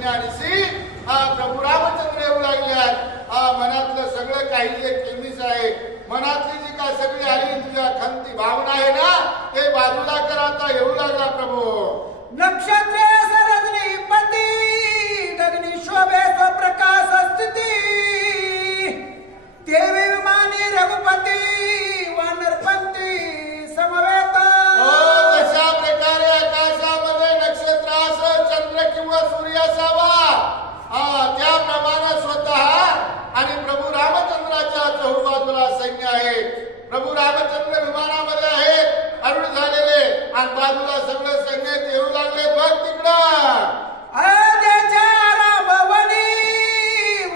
सैन्य आणि प्रभू रामचंद्र येऊ लागल्यात. मनातलं सगळं काही जे केमीस आहे, मनातली जी काय सगळी आली तुझ्या खंती भावना आहे ना, ते बाजूला कर. आता येऊ लागला प्रभू. नक्षत्रे सरजनी पती गगनी शोभे स्वप्रकाश स्थिती देवी विमानी रघुपती वानरपंथी समवेत. जशा प्रकारे आकाशामध्ये नक्षत्र असं चंद्र किंवा सूर्य असावा, त्याप्रमाणे स्वतः आणि प्रभू रामचंद्राच्या चहूबाजूला सैन्य आहे. प्रभू रामचंद्र विमानामध्ये आहेत अरुण झालेले आणि बाजूला सगळं सैन्य येऊ लागले. बघ तिकडं अयोध्येच्या रामवनी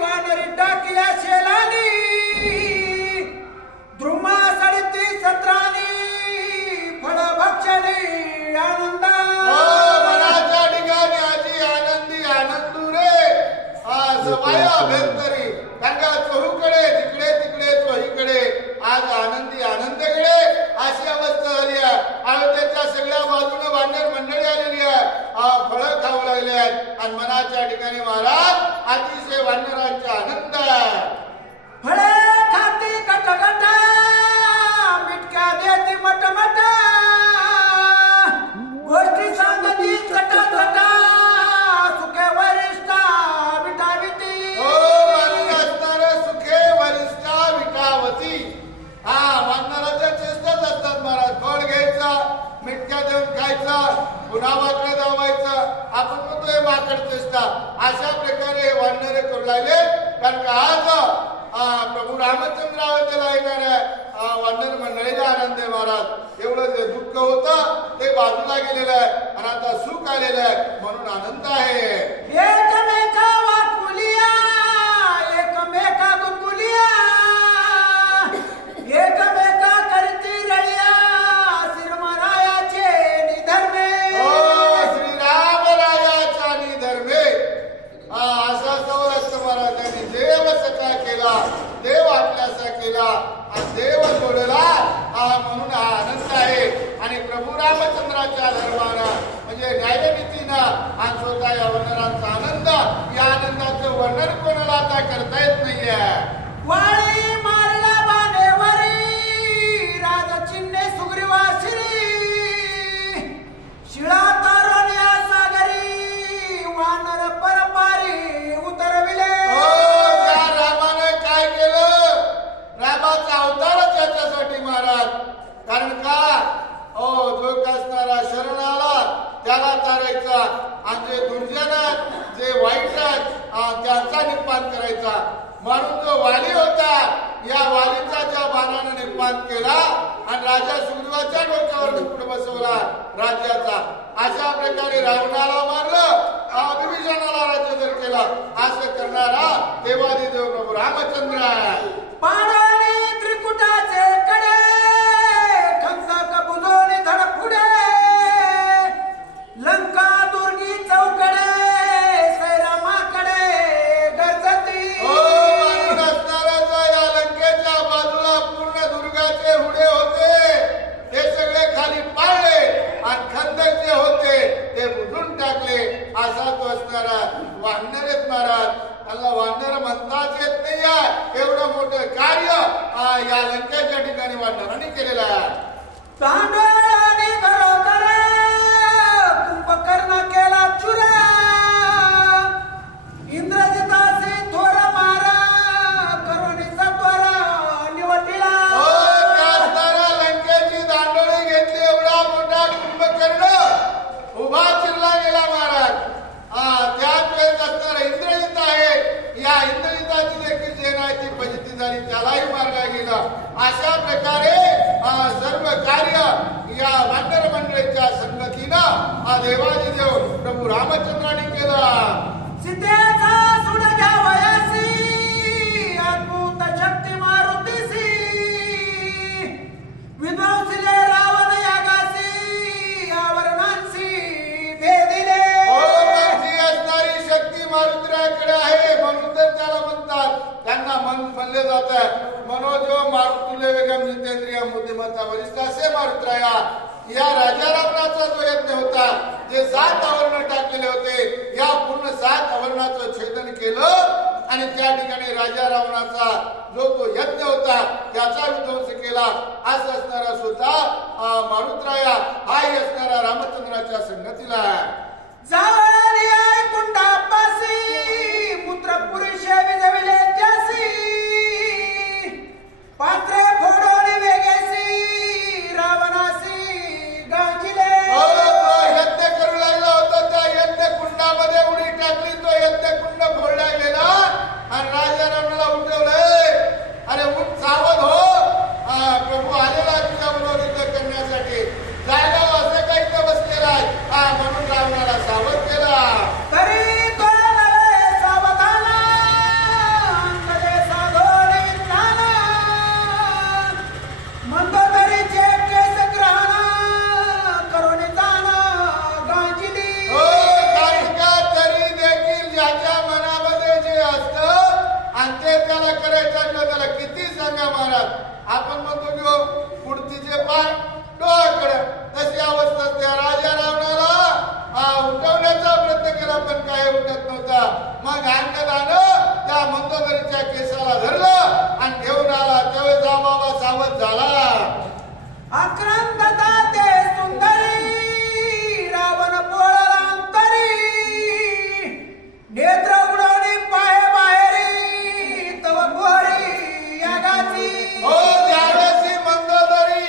वानरी टाकल्या शेलानी द्रुमा सडती सत्रानी फळ भक्षणी आनंदा. मनाच्या ठिकाणी आजी आनंदी आनंदू रे. सबाया अभ्यंतरी गंगा चहूकडे जिकडे तिकडे चोहीकडे आज आनंदी आनंदकडे अशी अवस्था झाली आहे. अयोध्येच्या सगळ्या बाजूने वानर मंडळी आलेली आहे, फळं खाऊ लागले आहेत आणि मनाच्या ठिकाणी महाराज अतिशय वानरांचा आनंद आहे. फळे खाती कटकट मिटक्या देती मटमट गोष्टी सांगती चटाचट सुखे वरिष्ठा विटाविटी. मानून असणारे सुखे वरिष्ठा विटावती. वानराच्या चेष्टाच असतात महाराज. फळ घ्यायचा, मिटक्या देऊन खायचा, पुन्हा वाकडे धावायचं. आपण म्हणतोय माकड चेष्टा. अशा प्रकारे हे वानरे करू लागले. कारण का आज प्रभू रामचंद्र अयोध्येला येणाऱ्या वानर मंडळीला आनंद आहे महाराज. एवढं जे दुःख होतं ते बाजूला गेलेलं आहे आणि आता सुख आलेलं आहे म्हणून आनंद आहे. एकमेका वाकुलिया एकमेका गुलगुलिया एकमेका करती रळिया श्रीरामरायाचे निधर्मे. श्रीरामरायाचा निधर्मे. असा सौरस्त महाराजांनी देव सखा केला, देव आपल्यासा केला आणि देव जोडला म्हणून हा आनंद आहे. आणि प्रभू रामचंद्राच्या धर्मानं म्हणजे न्यायनीतीनं आणि स्वतः या वर्णनाचा आनंद, या आनंदाचं वर्णन कोणाला आता करता येत नाहीये. वाळी मारला बाणेवरी राजचिन्हे सुग्रीवाशिरी शिळा तारुण्या सागरी वानर परपारी उतरविले. या रामानं काय केलं? रामाचा अवतारच याच्यासाठी महाराज. कारण का जो कसणारा शरण आला त्याला तारायचा आणि जे दुर्जन जे वाईट त्यांचा निपात करायचा. म्हणून जो वाली होता या वालीचा ज्या बाणाने निपात केला आणि राजा सुग्रीवाच्या डोक्यावर मुकुट बसवला राज्याचा. अशा प्रकारे रावणाला मारलं, विभीषणाला राज्य जर केला. असं करणारा देवादिदेव प्रभू रामचंद्र आहे. पाण्याने त्रिकुटाचे कडे खंदक बुजवणे धड पुढे लंका दुर्गी चौकडे सैरामाकडे गरजती. मारून असणाऱ्याचा या लंकेच्या बाजूला पूर्ण दुर्गाचे हुडे होते ते सगळे खाली पाडले आणि खंदक जे होते ते बुजून टाकले. असा तो असणारा वानर आहेत महाराज. त्याला वानर म्हणताच येत नाही. एवढं मोठं कार्य या लंकेच्या ठिकाणी वानरांनी केलेलं आहे. तांडळाने घरोघर कुंभकर्ण केला चुरा इंद्रजिताचे थोर मारा करुणी सत्वरा निवडला. लंकेची दांडोळी घेतली. एवढा मोठा कुंभकर्ण उभा चिरला गेला महाराज. त्याच वेळेस असणारा इंद्रजित आहे. या इंद्रजिताची देखील जे नाही ती फजिती झाली, त्यालाही मारला गेला. अशा प्रकारे सर्व कार्य या वानर मंडळीच्या संगतीनं देवादिदेव प्रभू रामचंद्राने केला. सीतेचा सुड घ्यावयासी अद्भुत शक्ती मारुतीसी विध्वंसिले रावण यागासी आवरणांसी भेदिले. असणारी शक्ती मारुतीकडे आहे म्हणून तर त्याला म्हणतात. त्यांना मन म्हणले जात मनोजो मारुतुल्य वेगम जितेंद्रिय बुद्धिमत्ता वरिष्ठ असे मारुतराया. या राजा रावणाचा जो यज्ञ होता, जे 7 आवरण टाकलेले होते, या पूर्ण 7 केलं आणि त्या ठिकाणी राजा रावणाचा जो तो यज्ञ होता त्याचा विध्वंस केला. आज असणारा स्वतः मारुतराया हाही असणारा रामचंद्राच्या संगतीला जावळाली आहे कुंडापासी पुत्र पुरुषे विजविले त्यासी पात्रे फोडोनी वेगेसी रावणासी गांजिले. यज्ञ करू लागला होता त्या यज्ञ कुंडामध्ये उडी टाकली. तो यज्ञ कुंड फोडला गेला आणि राजा रावणाला उठवलंय. अरे उठ सावध हो, प्रभू आलेला तुझ्या बरोबर युद्ध करण्यासाठी. जागा असं काही तर बसलेला आहे म्हणून रावणाला सावध केला. तरी तोडा नव्हे सावधाना अंतरे साधोरी ज्ञाना मंदोदरीचे केस ग्रहणा करुणी जाणा गांजिली. कारण का तरी देखील ज्याच्या मनामध्ये जे असतं आणि ते त्याला करायचं असलं त्याला किती सांगा महाराज. आपण म्हणतो की हो पुढतीचे पाय डोळ्याकडे, तशी अवस्था त्या राजा रावणाला उठवण्याचा प्रयत्न केला पण काय उठत नव्हता. मग अंगदानं त्या मंदोदरीच्या केसाला धरलं आणि घेऊन आला. त्यावेळेस जांबाबा सावध झाला. आक्रांतता ते सुंदरी रावण पोळला अंतरी नेत्र उडवणी पाय बाहेरी तव गोरी यागाची. त्यावेळेस मंदोदरी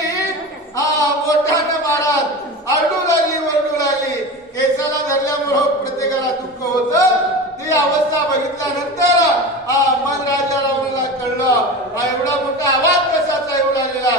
मोठ्याने महाराज आरडू लागली, ओरडू लागली. केसाला धरल्यामुळं प्रत्येकाला दुःख होतं. ती अवस्था बघितल्यानंतर मग राजा रावणाला कळलं एवढा मोठा आवाज कशाचा येऊ लागलेला.